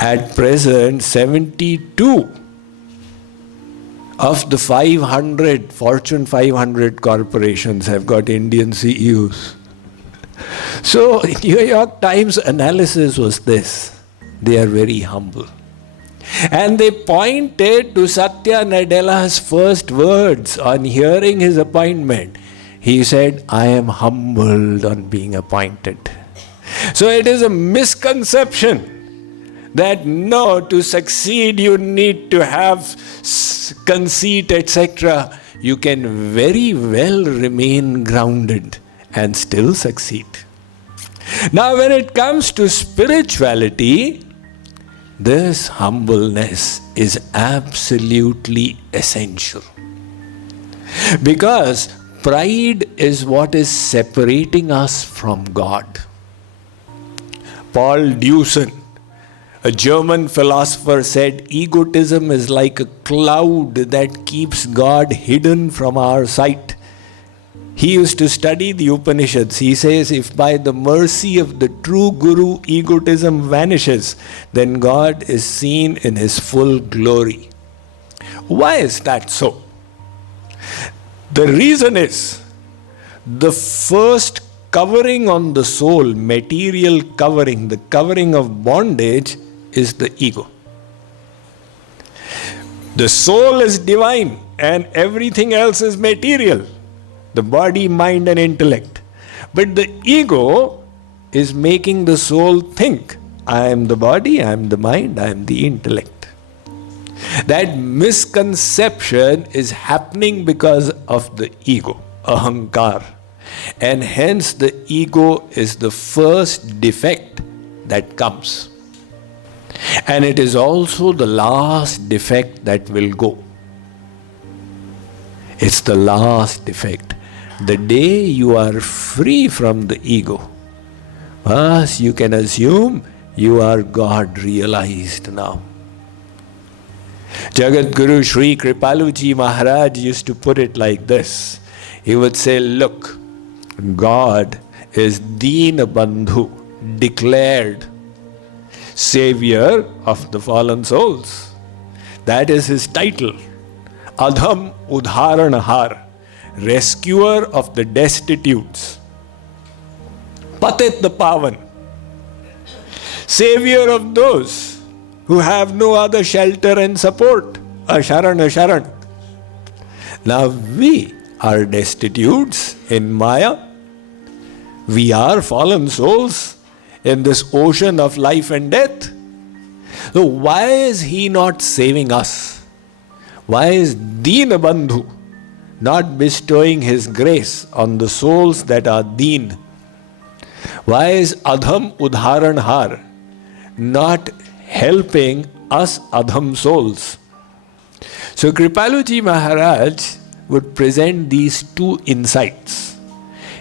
At present, 72 of the 500 Fortune 500 corporations have got Indian CEOs. So, New York Times analysis was this. They are very humble. And they pointed to Satya Nadella's first words on hearing his appointment. He said, I am humbled on being appointed. So it is a misconception that no, to succeed you need to have conceit, etc. You can very well remain grounded and still succeed. Now when it comes to spirituality, this humbleness is absolutely essential. Because pride is what is separating us from God. Paul Deussen, a German philosopher, said egotism is like a cloud that keeps God hidden from our sight. He used to study the Upanishads. He says, if by the mercy of the true Guru egotism vanishes, then God is seen in his full glory. Why is that so? The reason is, the first covering on the soul, material covering, the covering of bondage, is the ego. The soul is divine and everything else is material. The body, mind and intellect. But the ego is making the soul think, I am the body, I am the mind, I am the intellect. That misconception is happening because of the ego, ahankar. And hence the ego is the first defect that comes. And it is also the last defect that will go. It's the last defect. The day you are free from the ego, you can assume you are God realized now. Jagadguru Shree Kripaluji Maharaj used to put it like this. He would say, look, God is Deen Bandhu, declared Savior of the fallen souls. That is his title. Adham Udharanahar, rescuer of the destitutes. Patit the Pavan, savior of those who have no other shelter and support. Asharan, Asharan. Now we are destitutes in Maya. We are fallen souls in this ocean of life and death. So why is he not saving us? Why is Deen Bandhu not bestowing his grace on the souls that are Deen? Why is Adham Udharanhar not helping us Adham souls? So Kripaluji Maharaj would present these two insights.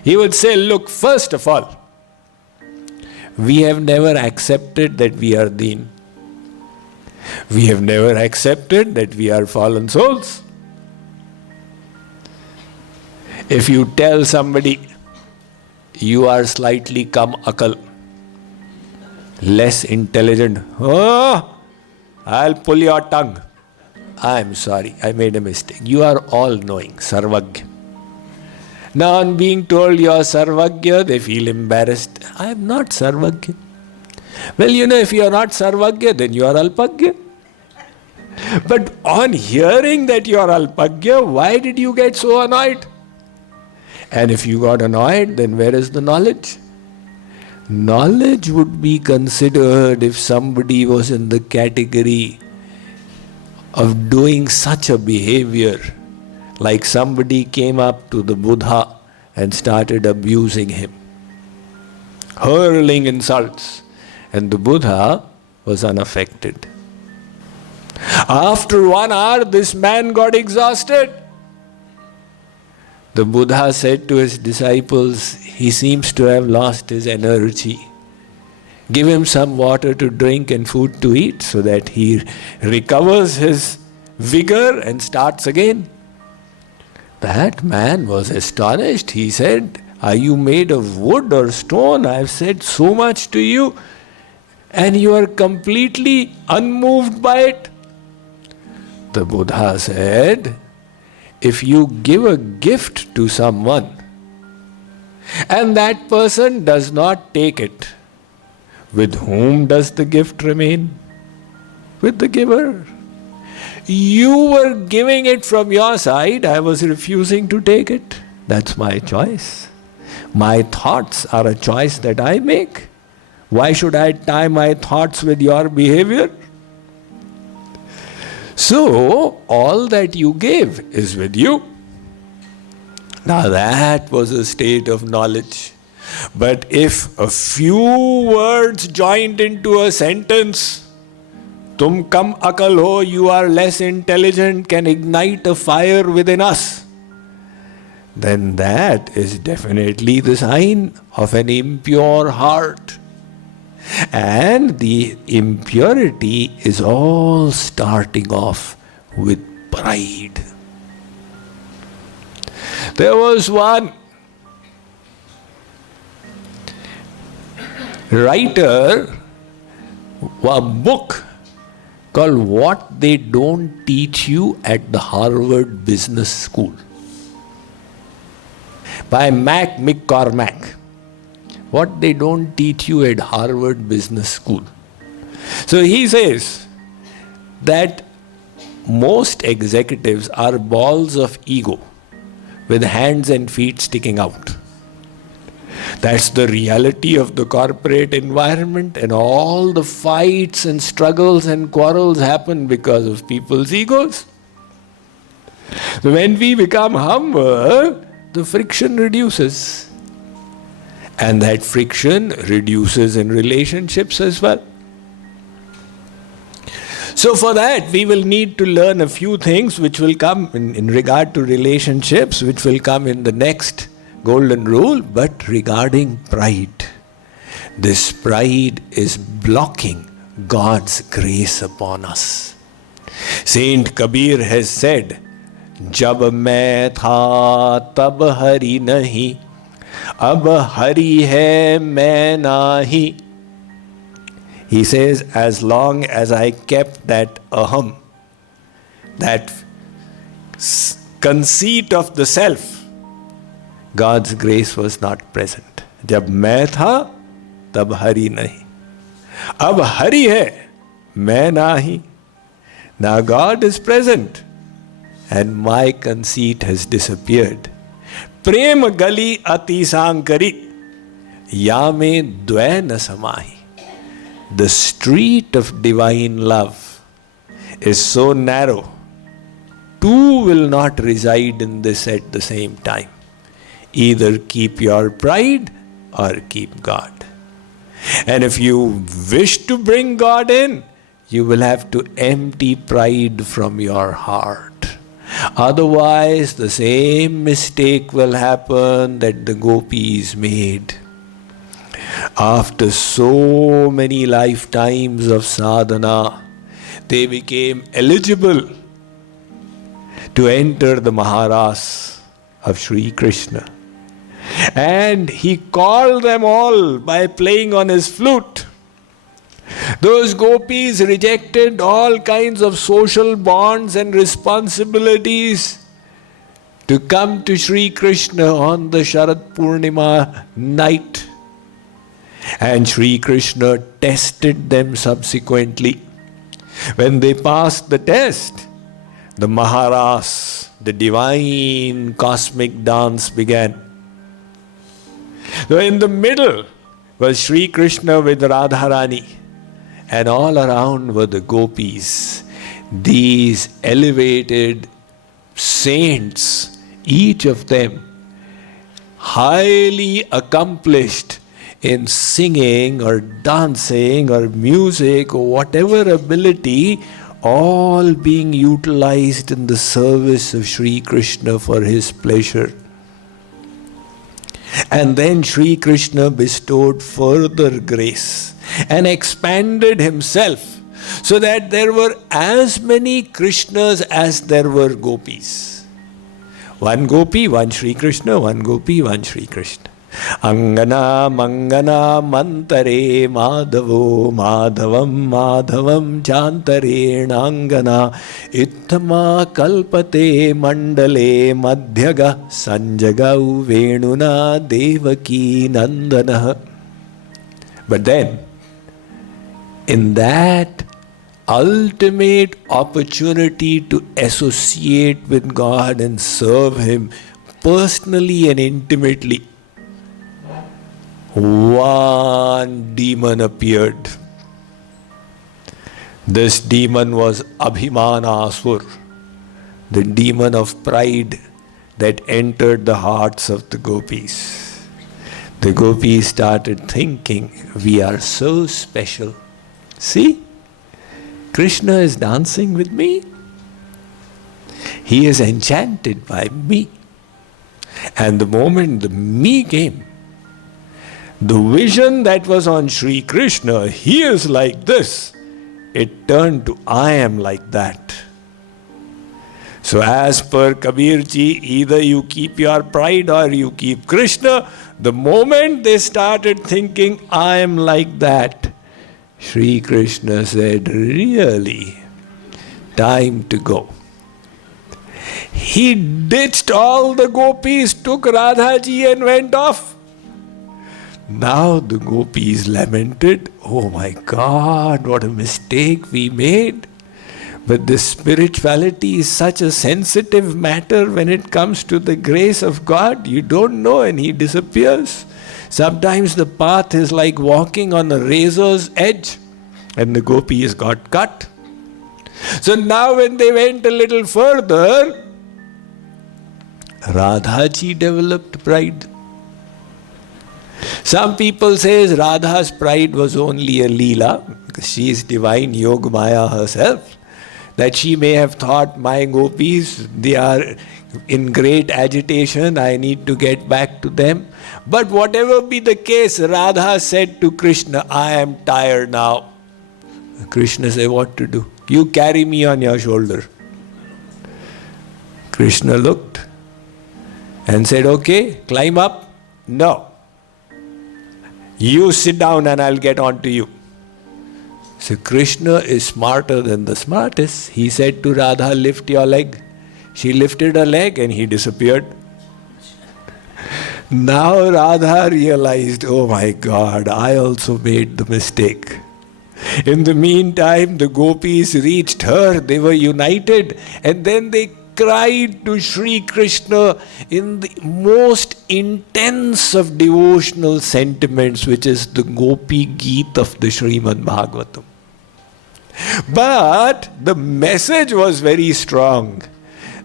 He would say, look, first of all, we have never accepted that we are Deen. We have never accepted that we are fallen souls. If you tell somebody, you are slightly kam akal, less intelligent, oh, I'll pull your tongue. I'm sorry, I made a mistake. You are all knowing, Sarvagya. Now on being told you are Sarvagya, they feel embarrassed. I am not Sarvagya. Well, if you are not Sarvagya, then you are Alpagya. But on hearing that you are Alpagya, why did you get so annoyed? And if you got annoyed, then where is the knowledge? Knowledge would be considered if somebody was in the category of doing such a behavior, like somebody came up to the Buddha and started abusing him, hurling insults, and the Buddha was unaffected. After 1 hour, this man got exhausted. The Buddha said to his disciples, he seems to have lost his energy. Give him some water to drink and food to eat so that he recovers his vigor and starts again. That man was astonished. He said, are you made of wood or stone? I have said so much to you. and you are completely unmoved by it? The Buddha said, if you give a gift to someone and that person does not take it, with whom does the gift remain? With the giver. You were giving it from your side, I was refusing to take it. That's my choice. My thoughts are a choice that I make. Why should I tie my thoughts with your behavior? So, all that you gave is with you. Now that was a state of knowledge. But if a few words joined into a sentence, tum kam akal ho, you are less intelligent, can ignite a fire within us, then that is definitely the sign of an impure heart. And the impurity is all starting off with pride. There was one writer, a book called What They Don't Teach You at the Harvard Business School by Mac McCormack. What they don't teach you at Harvard Business School. So he says that most executives are balls of ego with hands and feet sticking out. That's the reality of the corporate environment, and all the fights and struggles and quarrels happen because of people's egos. So when we become humble, the friction reduces. And that friction reduces in relationships as well. So for that, we will need to learn a few things which will come in regard to relationships, which will come in the next golden rule, but regarding pride. This pride is blocking God's grace upon us. Saint Kabir has said, Jab main tha tab hari nahi, ab hari hai main nahi. He says, as long as I kept that aham, that conceit of the self, God's grace was not present. Jab main tha, tab hari nahi. Ab hari hai, main nahi. Now God is present and my conceit has disappeared. Prem gali ati sankari, yame dve na samahi. The street of divine love is so narrow, two will not reside in this at the same time. Either keep your pride or keep God. And if you wish to bring God in, you will have to empty pride from your heart. Otherwise, the same mistake will happen that the Gopis made. After so many lifetimes of sadhana, they became eligible to enter the Maharas of Sri Krishna. And he called them all by playing on his flute. Those Gopis rejected all kinds of social bonds and responsibilities to come to Sri Krishna on the Sharad Purnima night. And Sri Krishna tested them subsequently. When they passed the test, the Maharas, the divine cosmic dance began. So in the middle was Sri Krishna with Radharani, and all around were the Gopis, these elevated saints, each of them highly accomplished in singing or dancing or music or whatever ability, all being utilized in the service of Sri Krishna for his pleasure. And then Sri Krishna bestowed further grace and expanded himself so that there were as many Krishnas as there were Gopis. One Gopi, one Sri Krishna, one Gopi, one Sri Krishna. Angana Mangana Mantare Madhavo Madhavam Madhavam Chantare Nangana Ittama Kalpate Mandale Madhyaga Sanjagau Venuna Devaki Nandana. But then, in that ultimate opportunity to associate with God and serve Him personally and intimately, one demon appeared. This demon was Abhimanasur, the demon of pride that entered the hearts of the gopis. The gopis started thinking, we are so special. See, Krishna is dancing with me. He is enchanted by me. And the moment the me came, the vision that was on Sri Krishna, he is like this, it turned to I am like that. So as per Kabirji, either you keep your pride or you keep Krishna. The moment they started thinking I am like that, Sri Krishna said, really, time to go. He ditched all the gopis, took Radhaji and went off. Now the gopis lamented, oh my God, what a mistake we made. But this spirituality is such a sensitive matter when it comes to the grace of God. You don't know and He disappears. Sometimes the path is like walking on a razor's edge and the gopis got cut. So now when they went a little further, Radhaji developed pride. Some people say Radha's pride was only a leela, because she is divine Yog Maya herself, that she may have thought, my gopis, they are in great agitation, I need to get back to them. But whatever be the case, Radha said to Krishna, I am tired now. Krishna said, what to do? You carry me on your shoulder. Krishna looked and said, okay, climb up. No. You sit down and I'll get on to you. So Krishna is smarter than the smartest. He said to Radha, lift your leg. She lifted her leg and he disappeared. Now Radha realized, oh my God, I also made the mistake. In the meantime, the gopis reached her, they were united, and then they cried to Sri Krishna in the most intense of devotional sentiments, which is the Gopi Geet of the Srimad Bhagavatam. But the message was very strong,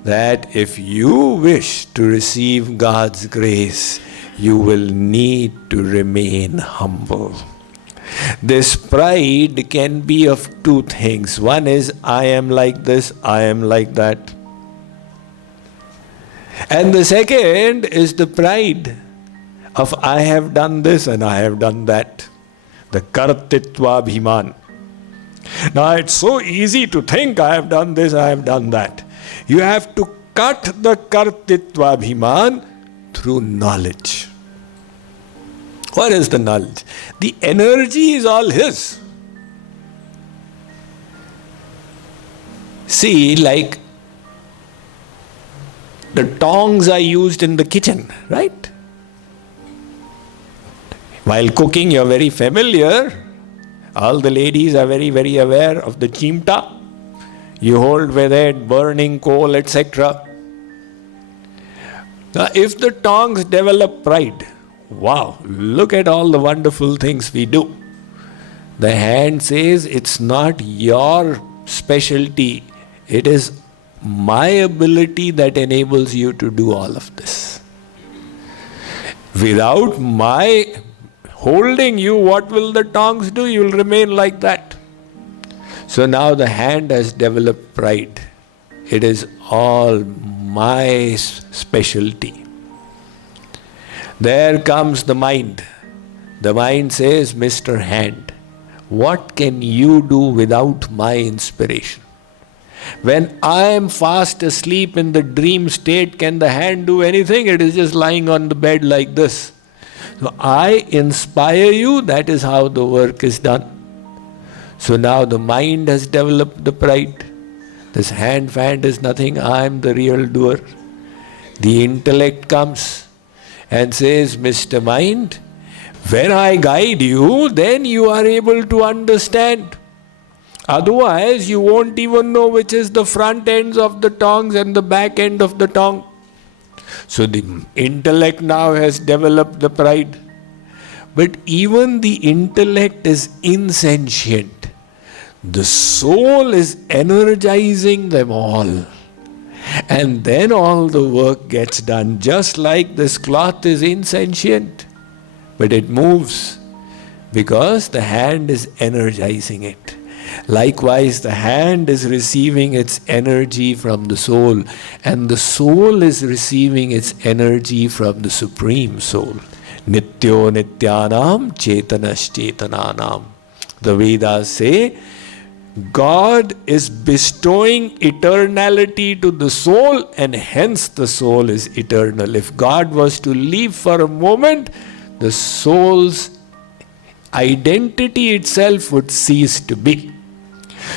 that if you wish to receive God's grace, you will need to remain humble. This pride can be of two things. One is, I am like this, I am like that. And the second is the pride of I have done this and I have done that. The kartitva bhiman. Now it's so easy to think I have done this, I have done that. You have to cut the kartitva bhiman through knowledge. What is the knowledge? The energy is all His. See, like the tongs are used in the kitchen, right? While cooking, you're very familiar. All the ladies are very, very aware of the chimta. You hold with it, burning coal, etc. Now, if the tongs develop pride, wow, look at all the wonderful things we do. The hand says, it's not your specialty, it is my ability that enables you to do all of this. Without my holding you, what will the tongs do? You will remain like that. So now the hand has developed pride. It is all my specialty. There comes the mind. The mind says, Mr. Hand, what can you do without my inspiration? When I am fast asleep in the dream state, can the hand do anything? It is just lying on the bed like this. So I inspire you, that is how the work is done. So now the mind has developed the pride. This hand fan is nothing, I am the real doer. The intellect comes and says, Mr. Mind, when I guide you, then you are able to understand. Otherwise, you won't even know which is the front ends of the tongues and the back end of the tongue. So the intellect now has developed the pride. But even the intellect is insentient. The soul is energizing them all. And then all the work gets done. Just like this cloth is insentient, but it moves because the hand is energizing it. Likewise, the hand is receiving its energy from the soul, and the soul is receiving its energy from the Supreme Soul. Nityo nityanam chetanas chetananam. The Vedas say, God is bestowing eternality to the soul, and hence the soul is eternal. If God was to leave for a moment, the soul's identity itself would cease to be.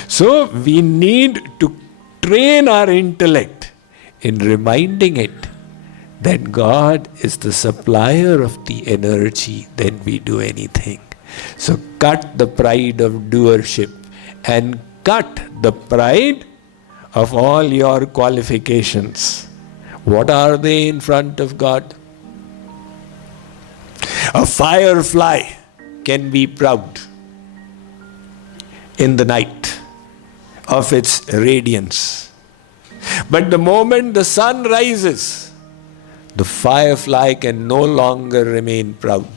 So we need to train our intellect in reminding it that God is the supplier of the energy, then we do anything. So cut the pride of doership and cut the pride of all your qualifications. What are they in front of God? A firefly can be proud in the night of its radiance. But the moment the sun rises, the firefly can no longer remain proud.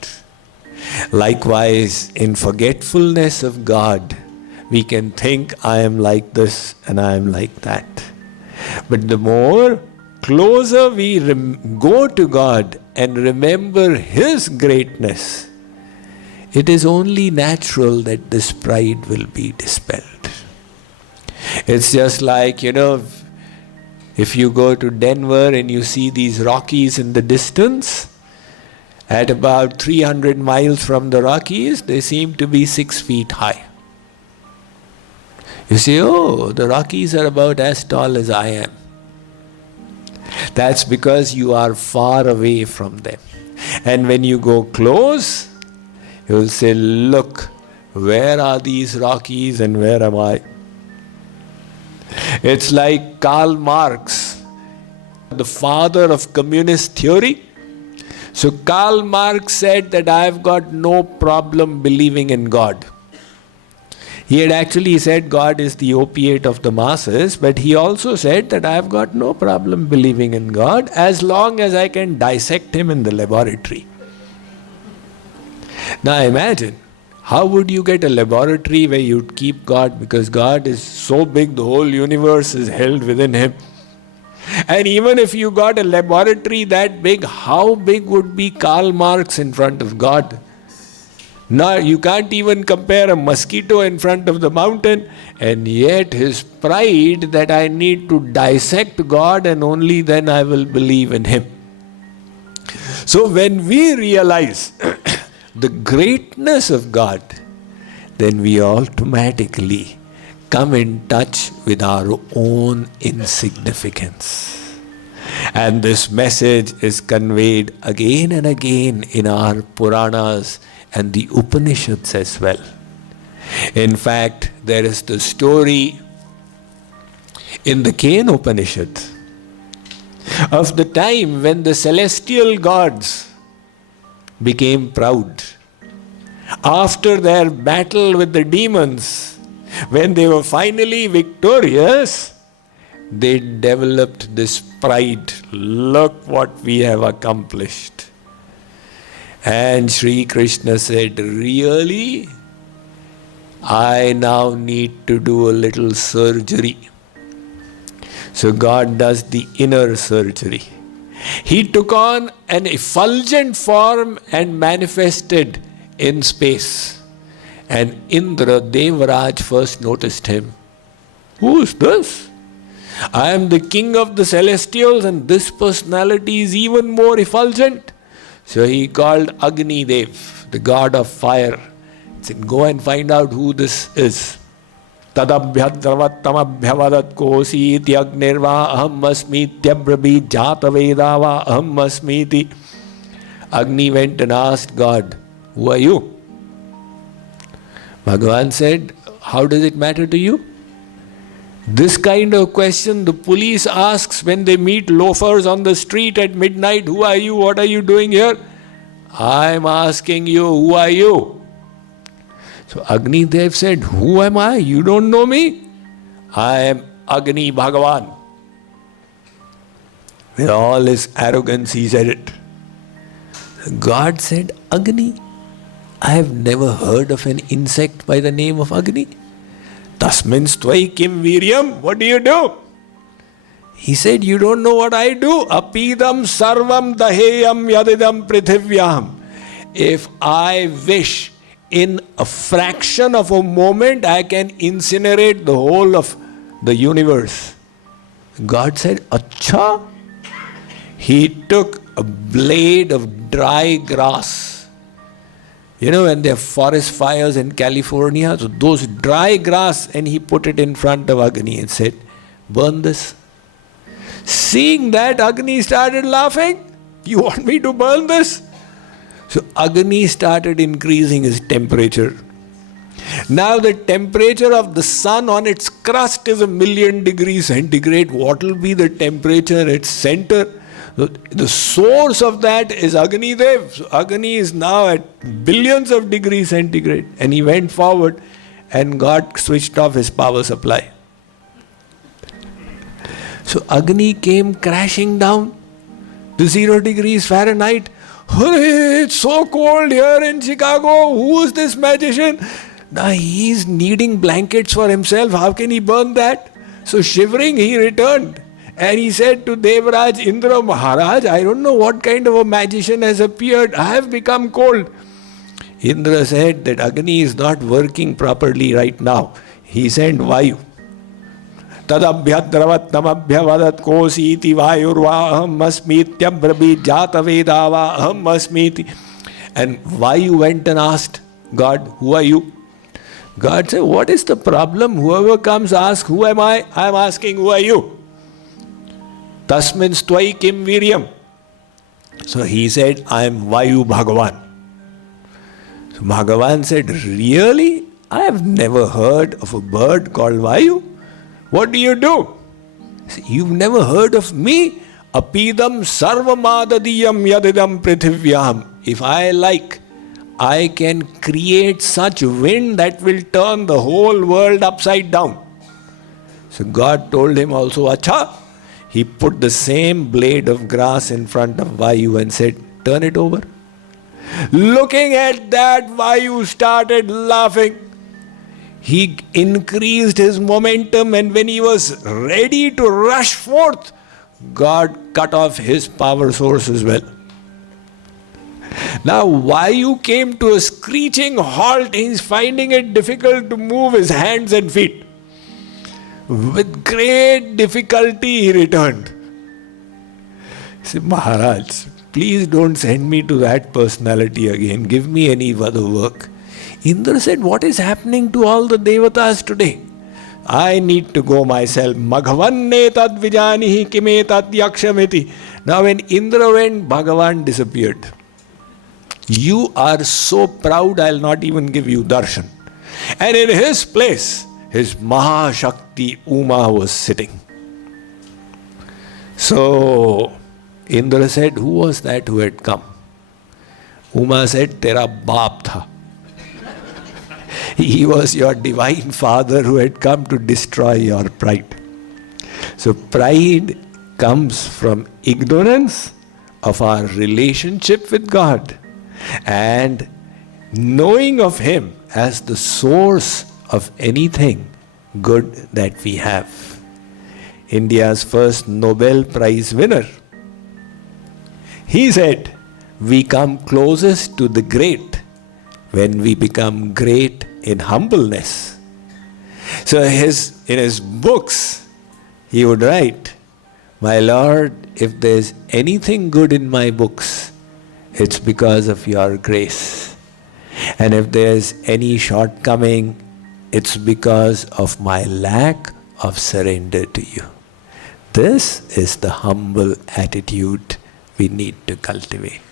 Likewise, in forgetfulness of God, we can think, I am like this and I am like that. But the more closer we go to God and remember His greatness, it is only natural that this pride will be dispelled. It's just like, if you go to Denver and you see these Rockies in the distance, at about 300 miles from the Rockies, they seem to be 6 feet high. You say, oh, the Rockies are about as tall as I am. That's because you are far away from them. And when you go close, you will say, look, where are these Rockies and where am I? It's like Karl Marx, the father of communist theory. So Karl Marx said that I've got no problem believing in God. He had actually said God is the opiate of the masses, but he also said that I've got no problem believing in God as long as I can dissect Him in the laboratory. Now imagine, how would you get a laboratory where you'd keep God, because God is so big, the whole universe is held within Him. And even if you got a laboratory that big, how big would be Karl Marx in front of God? Now you can't even compare a mosquito in front of the mountain, and yet his pride that I need to dissect God and only then I will believe in Him. So when we realize the greatness of God, then we automatically come in touch with our own insignificance. And this message is conveyed again and again in our Puranas and the Upanishads as well. In fact, there is the story in the Kena Upanishad of the time when the celestial gods became proud. After their battle with the demons, when they were finally victorious, they developed this pride. Look what we have accomplished. And Sri Krishna said, really? I now need to do a little surgery. So God does the inner surgery. He took on an effulgent form and manifested in space. And Indra, Devaraj, first noticed him. Who is this? I am the king of the celestials and this personality is even more effulgent. So he called Agni Dev, the god of fire. He said, go and find out who this is. Tadabhyadravattamabhyavadat kosi iti agnirva aham asmityabrabhi jata vedava aham asmiti. Agni went and asked God, who are you? Bhagavan said, how does it matter to you? This kind of question the police asks when they meet loafers on the street at midnight. Who are you? What are you doing here? I'm asking you, who are you? So Agni Dev said, who am I? You don't know me? I am Agni Bhagavan. With all his arrogance he said it. God said, Agni? I have never heard of an insect by the name of Agni. Tasmins tvai kim viryam? What do you do? He said, you don't know what I do. Apidam sarvam daheyam yadidam prithivyam. If I wish, in a fraction of a moment, I can incinerate the whole of the universe. God said, Acha? He took a blade of dry grass. You know, when there are forest fires in California, so those dry grass, and he put it in front of Agni and said, burn this. Seeing that, Agni started laughing. You want me to burn this? So Agni started increasing his temperature. Now the temperature of the sun on its crust is 1,000,000 degrees centigrade. What will be the temperature at its center? So the source of that is Agni Dev. So Agni is now at billions of degrees centigrade. And he went forward and God switched off his power supply. So Agni came crashing down to 0 degrees Fahrenheit. Hurry, it's so cold here in Chicago. Who is this magician? Now he's needing blankets for himself. How can he burn that? So shivering, he returned. And he said to Devraj Indra, Maharaj, I don't know what kind of a magician has appeared. I have become cold. Indra said that Agni is not working properly right now. He sent Vayu. Tadabhyadravattamabhyavadat kosi iti vayurva aham asmityabrabhi jata vedava aham asmiti. And Vayu went and asked God, who are you? God said, what is the problem? Whoever comes asks, who am I? I am asking, who are you? Tasmins tvai kim viryam. So he said, I am Vayu Bhagavan. So Bhagavan said, really? I have never heard of a bird called Vayu. What do you do? You've never heard of me? Apidam sarvamadadiyam yadidam prithivyam. If I like, I can create such wind that will turn the whole world upside down. So God told him also, Acha. He put the same blade of grass in front of Vayu and said, turn it over. Looking at that, Vayu started laughing. He increased his momentum, and when he was ready to rush forth, God cut off his power source as well. Now Vayu came to a screeching halt. He's finding it difficult to move his hands and feet. With great difficulty he returned. He said, Maharaj, please don't send me to that personality again. Give me any other work. Indra said, what is happening to all the devatas today? I need to go myself. Maghavanne tad vijanihi kime tad yakshamiti. Now when Indra went, Bhagavan disappeared. You are so proud, I'll not even give you darshan. And in his place, his Mahashakti Uma was sitting. So Indra said, who was that who had come? Uma said, Tera baap tha. He was your divine father who had come to destroy your pride. So pride comes from ignorance of our relationship with God and knowing of Him as the source of anything good that we have. India's first Nobel Prize winner, he said, we come closest to the great when we become great in humbleness. So in his books, he would write, my Lord, if there's anything good in my books, it's because of your grace. And if there's any shortcoming, it's because of my lack of surrender to you. This is the humble attitude we need to cultivate.